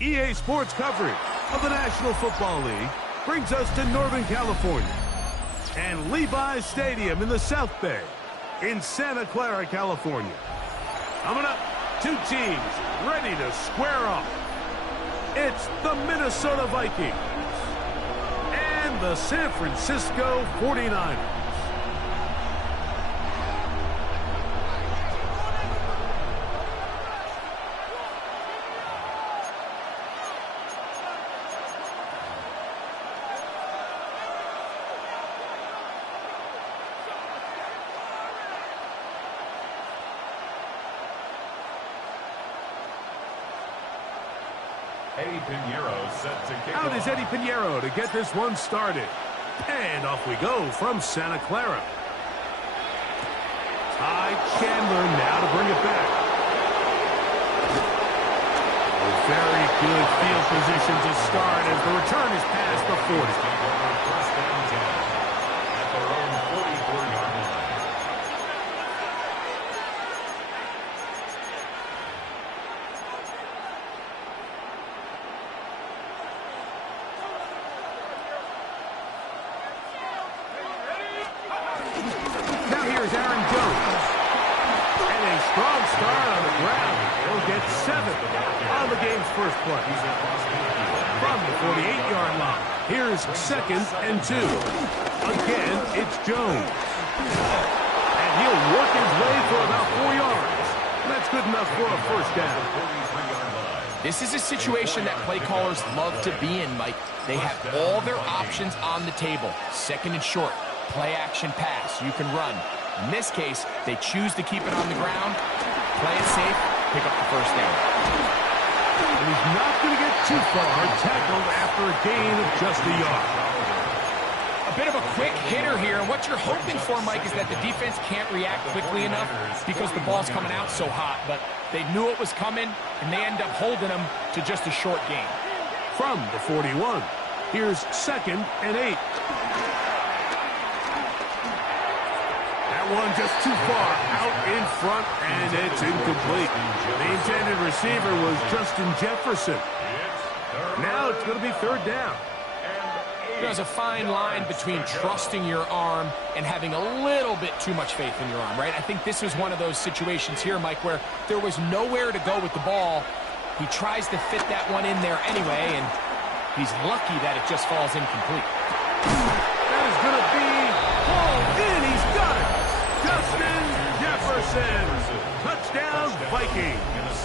EA Sports coverage of the National Football League brings us to Northern California and Levi's Stadium in the South Bay in Santa Clara, California. Coming up, two teams ready to square off. It's the Minnesota Vikings and the San Francisco 49ers. Out is Eddie Pinheiro to get this one started. And off we go from Santa Clara. Ty Chandler now to bring it back. A very good field position to start as the return is past the 40. First down 10 at their own 44-yard line. Strong start on the ground. He'll get 7 on the game's first play. From the 48-yard line, here's 2nd and 2. Again, it's Jones. And he'll work his way for about 4 yards. That's good enough for a first down. This is a situation that play callers love to be in, Mike. They have all their options on the table. 2nd and short, play action pass. You can run. In this case, they choose to keep it on the ground, play it safe, pick up the first down. And he's not going to get too far, tackled after a gain of just a yard. A bit of a quick hitter here, and what you're hoping for, Mike, is that the defense can't react quickly enough because the ball's coming out so hot, but they knew it was coming, and they end up holding them to just a short gain. From the 41, here's 2nd and 8. One just too far out in front, and it's incomplete. The intended receiver was Justin Jefferson. Now it's going to be 3rd down. There's a fine line between trusting your arm and having a little bit too much faith in your arm, right? I think this was one of those situations here, Mike, where there was nowhere to go with the ball. He tries to fit that one in there anyway, and he's lucky that it just falls incomplete. That is going to be hauled in. He's got it. Justin Jefferson. Touchdown, Vikings.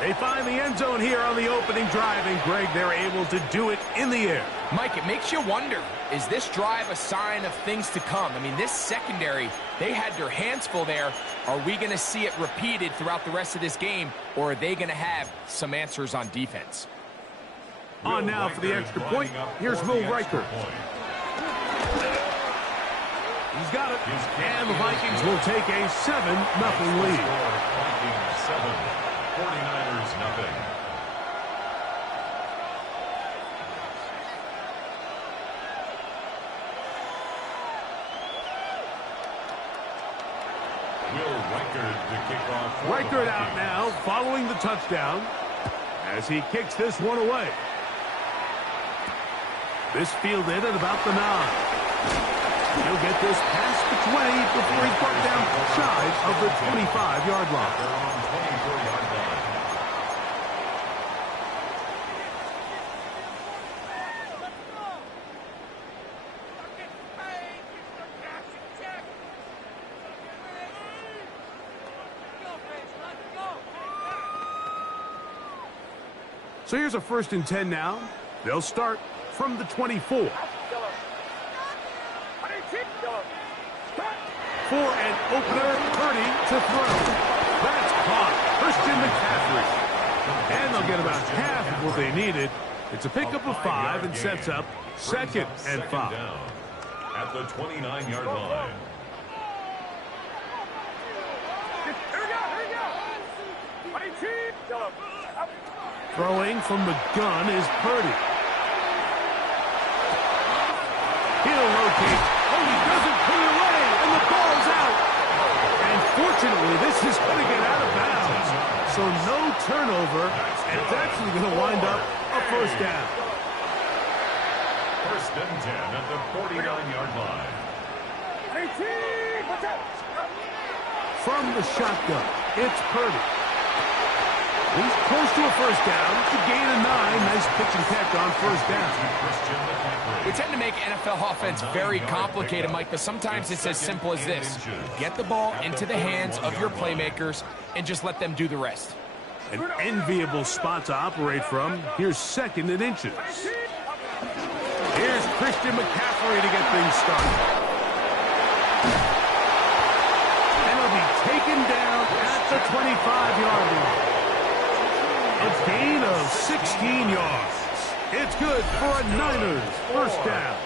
They find the end zone here on the opening drive, and Greg, they're able to do it in the air. Mike, it makes you wonder, is this drive a sign of things to come? I mean, this secondary, they had their hands full there. Are we going to see it repeated throughout the rest of this game, or are they going to have some answers on defense? On now for the extra point, here's Will Riker. He's got it, and the Vikings will take a 7-0 lead. 49ers nothing. Will Reichard to kick off. Reichard out now, following the touchdown, as he kicks this one away. This fielded at about the 9. He'll get this past the 20 before he's brought down shy of the 25-yard line. They're on 24-yard line. So here's a 1st and 10 now. They'll start from the 24. For an opener, Purdy to throw. That's caught. Christian McCaffrey. And they'll get about half of what they needed. It's a pickup of 5 and sets up 2nd and 5. At the 29-yard line. Throwing from the gun is Purdy. He'll locate. Oh, he doesn't put it away, and the ball's out. And fortunately, this is going to get out of bounds. So no turnover, and it's actually going to wind up a first down. First and 10 at the 49-yard line. From the shotgun, it's Purdy. He's close to a first down. It's a gain of 9. Nice pitch and catch on first down. We tend to make NFL offense very complicated, Mike, but sometimes it's as simple as this. Get the ball into the hands of your playmakers and just let them do the rest. An enviable spot to operate from. Here's second and inches. Here's Christian McCaffrey to get things started. And he'll be taken down at the 25-yard line. A gain of 16 yards. It's good for a Niners first down.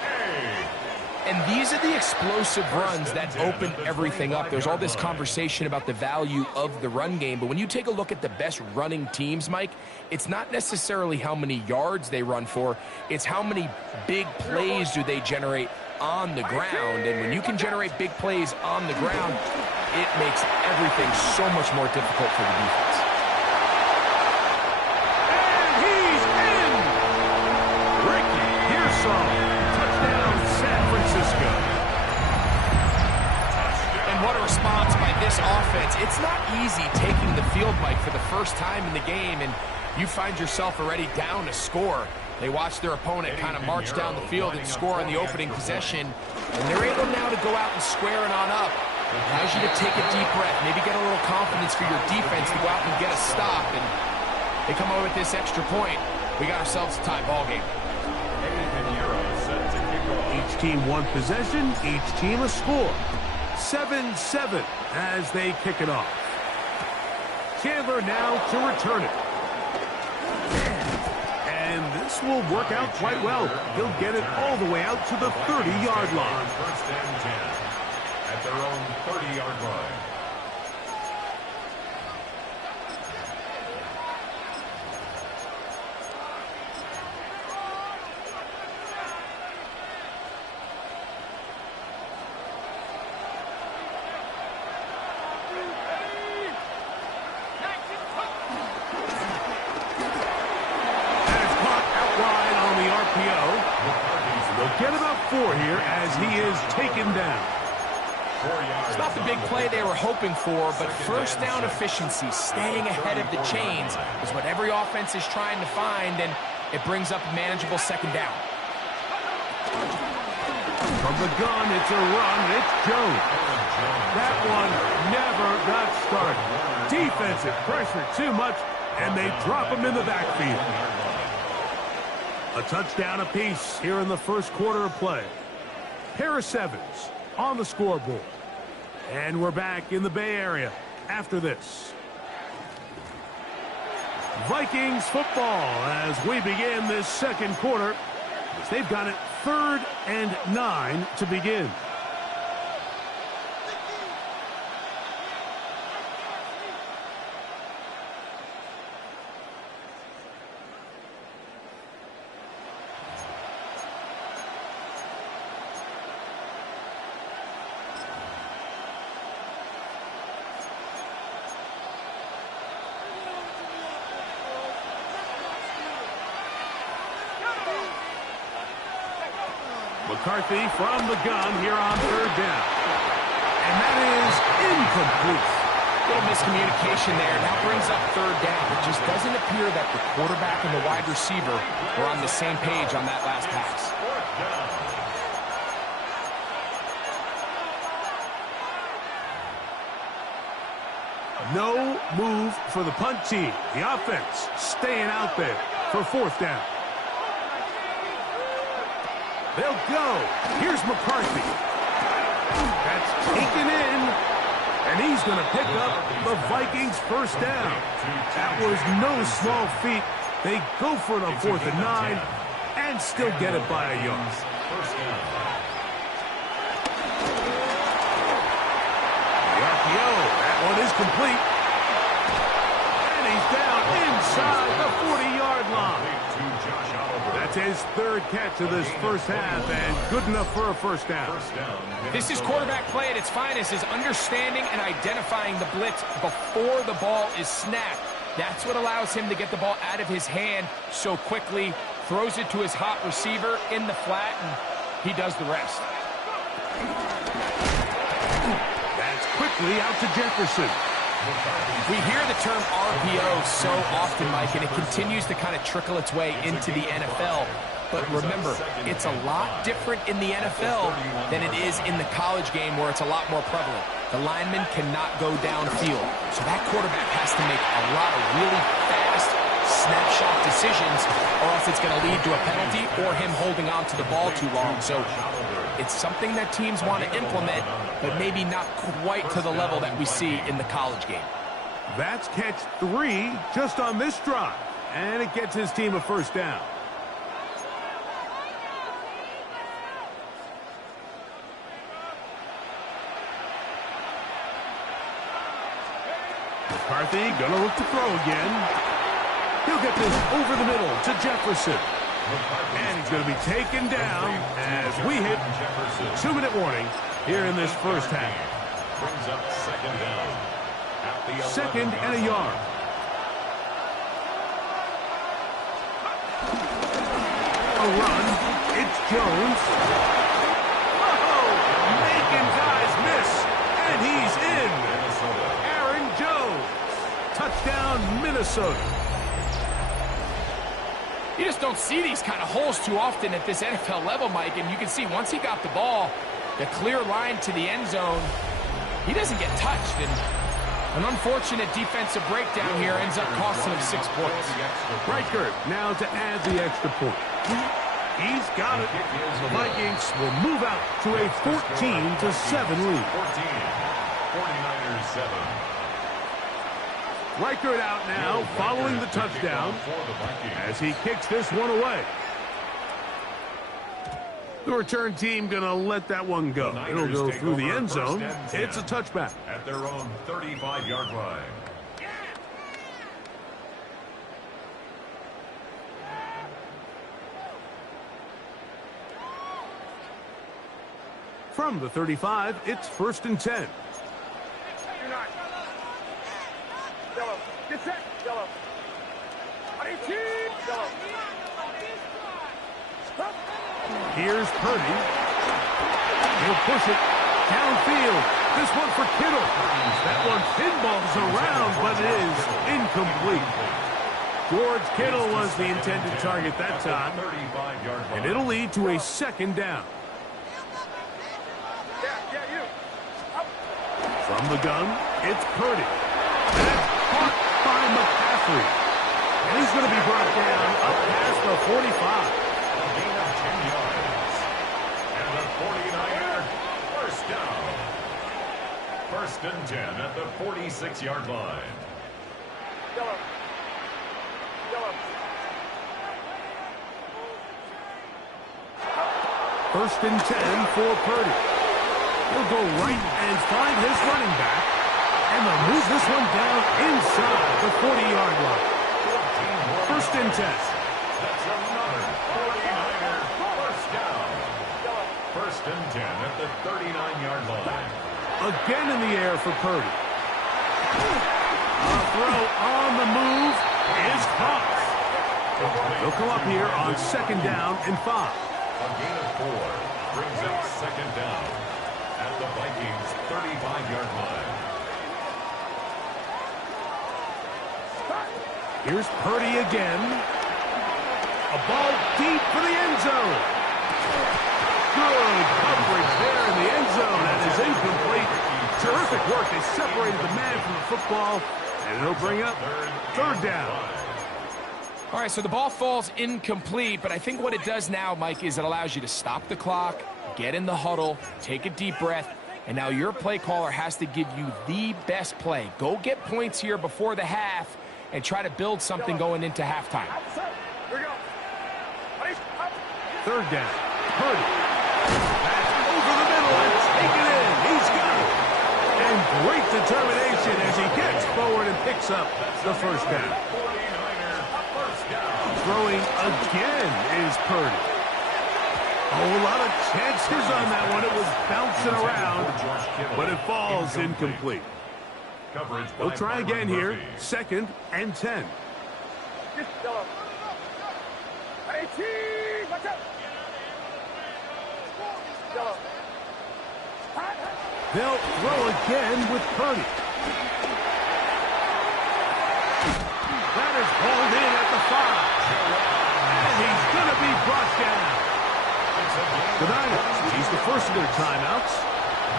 And these are the explosive runs that open everything up. There's all this conversation about the value of the run game, but when you take a look at the best running teams, Mike, it's not necessarily how many yards they run for, it's how many big plays do they generate on the ground. And when you can generate big plays on the ground, it makes everything so much more difficult for the defense. Touchdown, San Francisco. And what a response by this offense. It's not easy taking the field, Mike, for the first time in the game, and you find yourself already down a score. They watch their opponent kind of march down the field and score on the opening possession, and they're able now to go out and square it on up. It allows you to take a deep breath, maybe get a little confidence for your defense to go out and get a stop, and they come away with this extra point. We got ourselves a tie ball game. Each team one possession, each team a score. 7-7 as they kick it off. Chandler now to return it. And this will work out quite well. He'll get it all the way out to the 30-yard line. First and 10 at their own 30-yard line. Get about 4 here as he is taken down. It's not the big play they were hoping for, but first down efficiency, staying ahead of the chains, is what every offense is trying to find, and it brings up a manageable second down. From the gun, it's a run. It's Jones. That one never got started. Defensive pressure too much, and they drop him in the backfield. A touchdown apiece here in the first quarter of play. Pair of sevens on the scoreboard. And we're back in the Bay Area after this. Vikings football as we begin this second quarter. They've got it 3rd and 9 to begin. McCarthy from the gun here on 3rd down. And that is incomplete. A little miscommunication there. Now brings up 3rd down. It just doesn't appear that the quarterback and the wide receiver were on the same page on that last pass. No move for the punt team. The offense staying out there for 4th down. They'll go. Here's McCarthy. That's taken in. And he's going to pick up the Vikings first down. That was no small feat. They go for it on 4th and 9 and still get it by a yard. The RPO. That one is complete. And he's down inside the 40-yard line. That's his 3rd catch of this first half, and good enough for a first down. This is quarterback play at its finest, is understanding and identifying the blitz before the ball is snapped. That's what allows him to get the ball out of his hand so quickly, throws it to his hot receiver in the flat, and he does the rest. That's quickly out to Jefferson. We hear the term RPO so often, Mike, and it continues to kind of trickle its way into the NFL. But remember, it's a lot different in the NFL than it is in the college game where it's a lot more prevalent. The lineman cannot go downfield, so that quarterback has to make a lot of really fast snapshot decisions, or else it's going to lead to a penalty or him holding on to the ball too long. So it's something that teams want to implement, but maybe not quite to the level that we see in the college game. That's catch 3 just on this drive, and it gets his team a first down. McCarthy gonna look to throw again. He'll get this over the middle to Jefferson. And he's going to be taken down as we hit 2-minute warning here in this first half. Brings up second down. At the 11. Second and a yard. A run. It's Jones. Oh, making guys miss. And he's in. Aaron Jones. Touchdown, Minnesota. You just don't see these kind of holes too often at this NFL level, Mike, and you can see once he got the ball, the clear line to the end zone, he doesn't get touched, and an unfortunate defensive breakdown here ends up costing him 6 points. Reichert now to add the extra point. He's got it. The Vikings will move out to a 14-7 lead. 49ers 7. Reichert out now following the touchdown as he kicks this one away. The return team going to let that one go. It'll go through the end zone. It's a touchback. At their own 35-yard line. From the 35, it's 1st and 10. Get set. Yellow. Yellow. Here's Purdy. He'll push it downfield. This one for Kittle. That one pinballs around, but it is incomplete. George Kittle was the intended target that time. And it'll lead to a second down. From the gun, it's Purdy. That's caught by McCaffrey. And he's going to be brought down up past the 45. A gain of 10 yards. And the 49er first down. 1st and 10 at the 46-yard line. Yellow. First and 10 for Purdy. He'll go right and find his running back. And they'll move this one down inside the 40-yard line. 1st and 10. That's another 49er first down. 1st and 10 at the 39-yard line. Again in the air for Purdy. A throw on the move is caught. They'll come up here on 2nd down and 5. A gain of 4 brings up 2nd down at the Vikings' 35-yard line. Here's Purdy again. A ball deep for the end zone. Good coverage there in the end zone. That is incomplete. Terrific work. They separated the man from the football, and it'll bring up 3rd down. All right, so the ball falls incomplete, but I think what it does now, Mike, is it allows you to stop the clock, get in the huddle, take a deep breath, and now your play caller has to give you the best play. Go get points here before the half and try to build something going into halftime. 3rd down. Purdy. That's over the middle and taken in. He's got it. And great determination as he gets forward and picks up the first down. Throwing again is Purdy. A whole lot of chances on that one. It was bouncing around, but it falls incomplete. Coverage by They'll try again here. Murphy. 2nd and 10. Yellow. Yellow. They'll throw again with Purdy. That is hauled in at the 5. And he's going to be brought down. The Niners use the first of their timeouts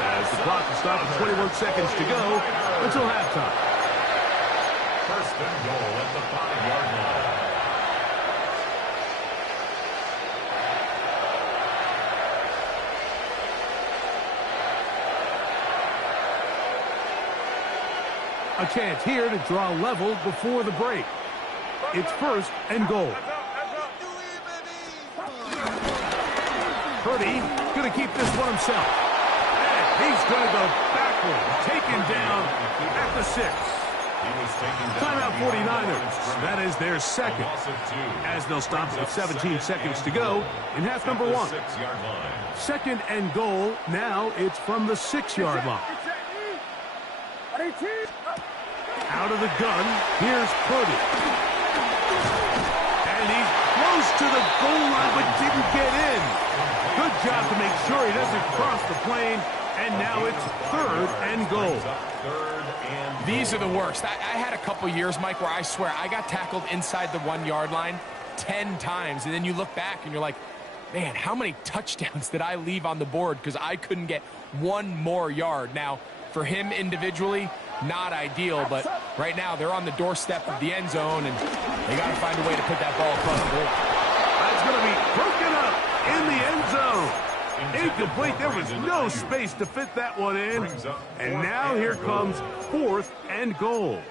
as the clock is stopped with 21 seconds to go until halftime. First and goal at the 5-yard line. A chance here to draw level before the break. It's 1st and goal. Purdy going to keep this one himself. And he's going to go backward, taken down at the 6. Timeout 49ers. That is their second, as they'll stop it with 17 seconds to go in half number 1. 2nd and goal. Now it's from the 6-yard line. Out of the gun, here's Purdy. And he's close to the goal line, but didn't get in. Good job to make sure he doesn't cross the plane. And now it's 3rd and goal. These are the worst. I had a couple years, Mike, where I swear I got tackled inside the 1-yard line 10 times. And then you look back and you're like, man, how many touchdowns did I leave on the board because I couldn't get one more yard? Now, for him individually, not ideal, but right now they're on the doorstep of the end zone, and they got to find a way to put that ball across the board. That's going to be broken up in the end zone. Incomplete. There was no space to fit that one in. And now here comes 4th and goal.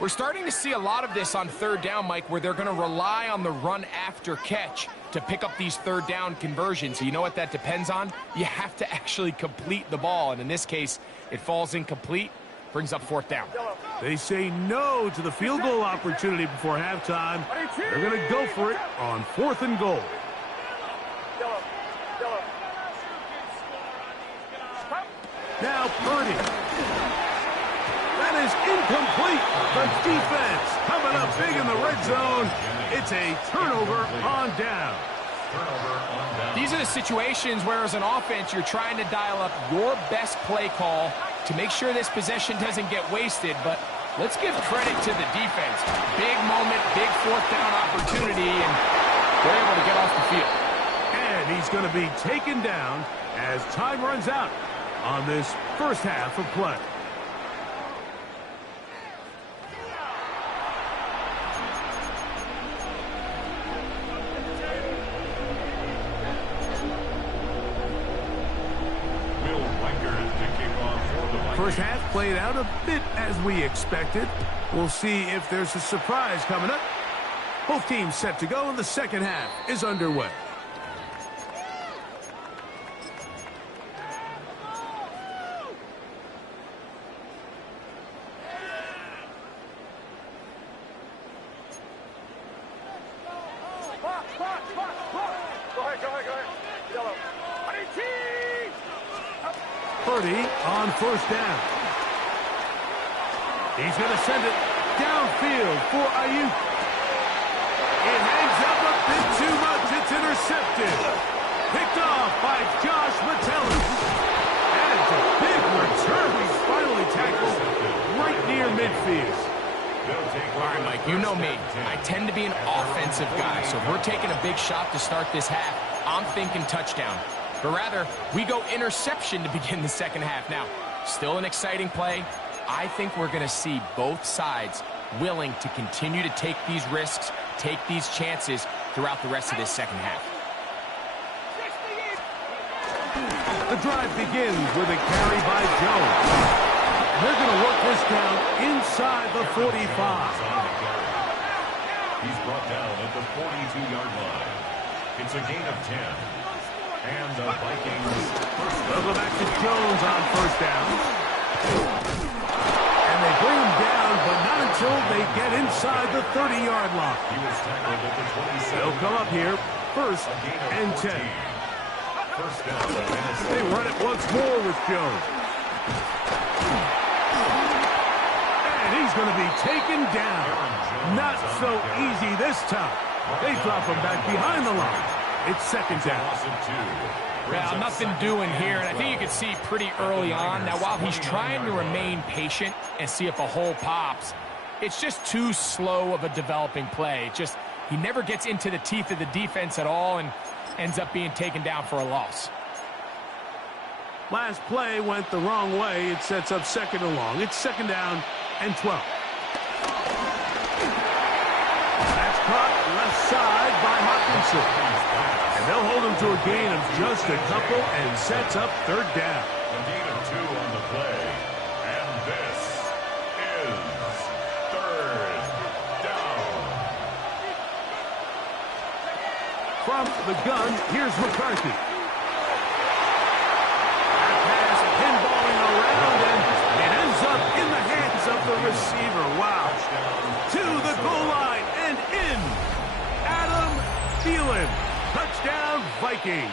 We're starting to see a lot of this on 3rd down, Mike, where they're going to rely on the run after catch to pick up these 3rd down conversions. So you know what that depends on? You have to actually complete the ball, and in this case, it falls incomplete, brings up 4th down. They say no to the field goal opportunity before halftime. They're going to go for it on 4th and goal. Now Purdy. That is incomplete. The defense coming up big in the red zone. It's a turnover on down. These are the situations where, as an offense, you're trying to dial up your best play call to make sure this possession doesn't get wasted. But let's give credit to the defense. Big moment, big 4th down opportunity, and they're able to get off the field. And he's going to be taken down as time runs out on this first half of play. First half played out a bit as we expected. We'll see if there's a surprise coming up. Both teams set to go, and the second half is underway. Purdy on 1st down. He's going to send it downfield for Ayuk. It hangs up a bit too much. It's intercepted. Picked off by Josh Metellus. And it's a big return. He's finally tackled right near midfield. All right, Mike, you know me. I tend to be an offensive guy, so if we're taking a big shot to start this half, I'm thinking touchdown. But rather, we go interception to begin the second half. Now, still an exciting play. I think we're going to see both sides willing to continue to take these risks, take these chances throughout the rest of this second half. The drive begins with a carry by Jones. They're going to work this down inside the 45. He's brought down at the 42-yard line. It's a gain of 10. And the Vikings They'll go back to Jones on 1st down. And they bring him down, but not until they get inside the 30-yard line. He was tackled at the 27. They'll come up here 1st and 10. First down. They run it once more with Jones. He's going to be taken down. Not so easy this time. They drop him back behind the line. It's second down. Well, nothing doing here, and I think you can see pretty early on. Now, while he's trying to remain patient and see if a hole pops, it's just too slow of a developing play. He never gets into the teeth of the defense at all and ends up being taken down for a loss. Last play went the wrong way. It sets up second and long. It's second down and 12. That's caught left side by Hawkinson. And they'll hold him to a gain of just a couple and sets up third down. A gain of 2 on the play. And this is third down. From the gun, here's McCarthy. Pinballing around, and it ends up in the hands of the receiver. Wow. To the goal line and in. Adam Thielen. Touchdown, Vikings.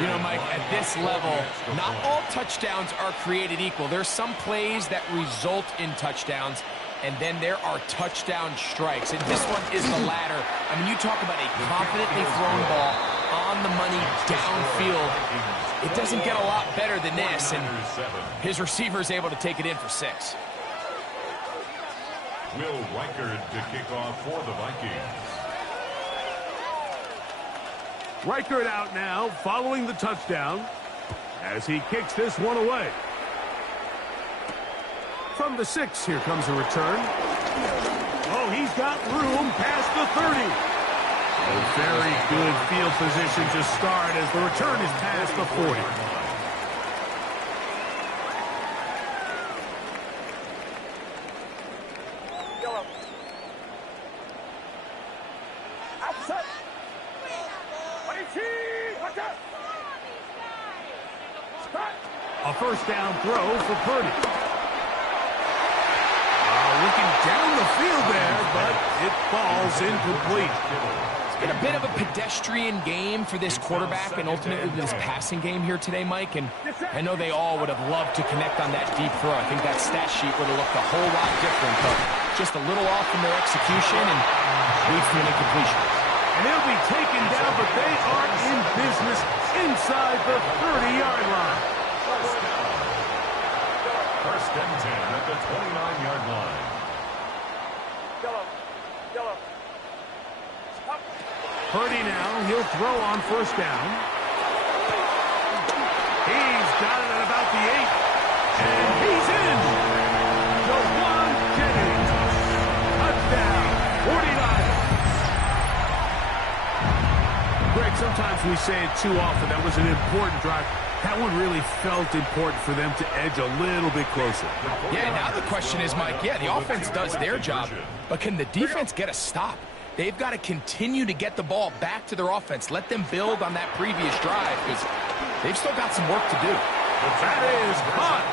You know, Mike, at this level, not all touchdowns are created equal. There's some plays that result in touchdowns, and then there are touchdown strikes. And this one is the latter. I mean, you talk about a confidently thrown ball on the money downfield. It doesn't get a lot better than this, and his receiver is able to take it in for 6. Will Reichard to kick off for the Vikings. Reichard out now, following the touchdown, as he kicks this one away. From the 6, here comes a return. Oh, he's got room past the 30. A very good field position to start as the return is past the 40. Yellow. Outside. Watch out. Stop. A first down throw for Purdy. Looking down the field there, but it falls incomplete. It's been a bit of a pedestrian game for this quarterback and ultimately this passing game here today, Mike. And I know they all would have loved to connect on that deep throw. I think that stat sheet would have looked a whole lot different, but just a little off in their execution and leads to an incompletion. And he'll be taken down, but they are in business inside the 30-yard line. First and 10 at the 29-yard line. Yellow. Purdy now, he'll throw on first down. He's got it at about the 8. And he's in. Jawan Jennings. Touchdown, 49ers. Greg, sometimes we say it too often. That was an important drive. That one really felt important for them to edge a little bit closer. Yeah, now the question is, Mike, the offense does their job, but can the defense get a stop? They've got to continue to get the ball back to their offense. Let them build on that previous drive because they've still got some work to do. That is caught,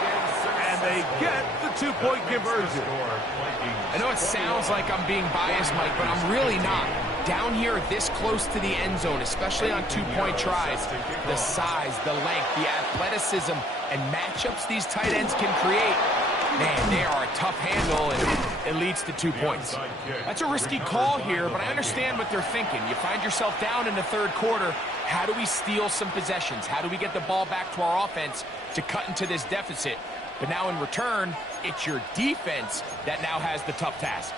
and they get the 2-point conversion. I know it sounds like I'm being biased, Mike, but I'm really not. Down here this close to the end zone, especially on 2-point tries, the size, the length, the athleticism, and matchups these tight ends can create, man, they are a tough handle, and it leads to 2 points. That's a risky call here, but I understand what they're thinking. You find yourself down in the third quarter. How do we steal some possessions? How do we get the ball back to our offense to cut into this deficit? But now in return, it's your defense that now has the tough task.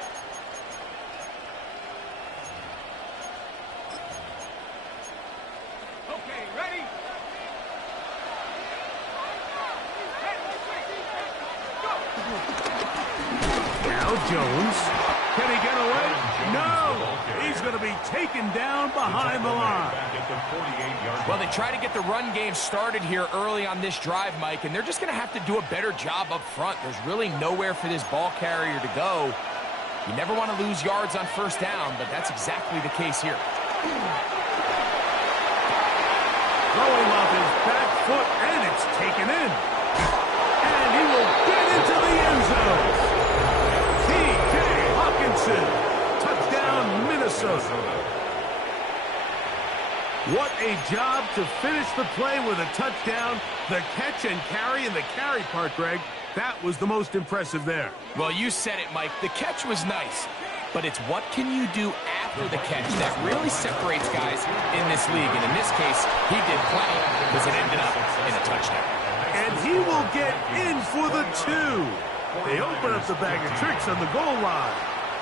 Jones. Can he get away? No! He's going to be taken down behind the line. Well, they try to get the run game started here early on this drive, Mike, and they're just going to have to do a better job up front. There's really nowhere for this ball carrier to go. You never want to lose yards on first down, but that's exactly the case here. Throwing off his back foot, and it's taken in. And he will get into the end zone. Touchdown, Minnesota. What a job to finish the play with a touchdown. The catch and carry, and the carry part, Greg, That was the most impressive there. Well, you said it, Mike. The catch was nice, but it's what can you do after the catch that really separates guys in this league. And in this case, he did plenty because it ended up in a touchdown. And he will get in for the 2. They open up the bag of tricks on the goal line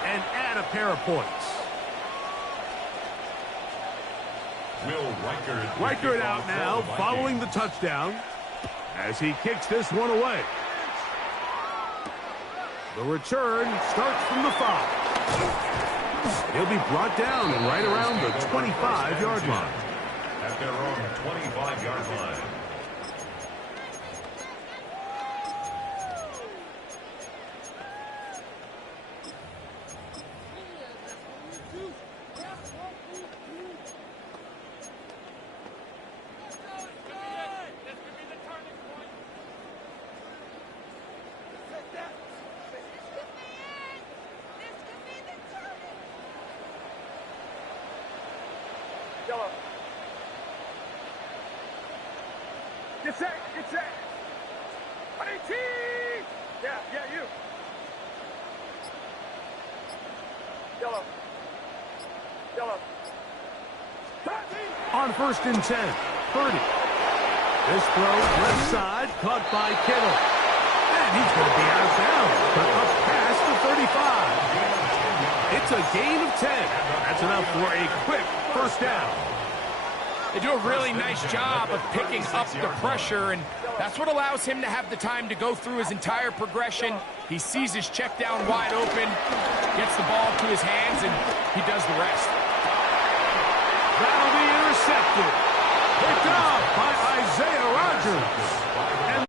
and add a pair of points. Reichert out now following the touchdown as he kicks this one away. The return starts from the 5. He'll be brought down right around the 25-yard line. At their own 25-yard line. Yellow. Get set. Get set. 18. Yeah, you. Yellow. Yellow. 13. On 1st and 10, 30. This throw left side caught by Kittle. And he's going to be out of bounds, but up past the 35. It's a gain of 10. That's enough for a quick first down. They do a really nice job of picking up the pressure, and that's what allows him to have the time to go through his entire progression. He sees his check down wide open, gets the ball to his hands, and he does the rest. That'll be intercepted. Picked up by Isaiah Rodgers. And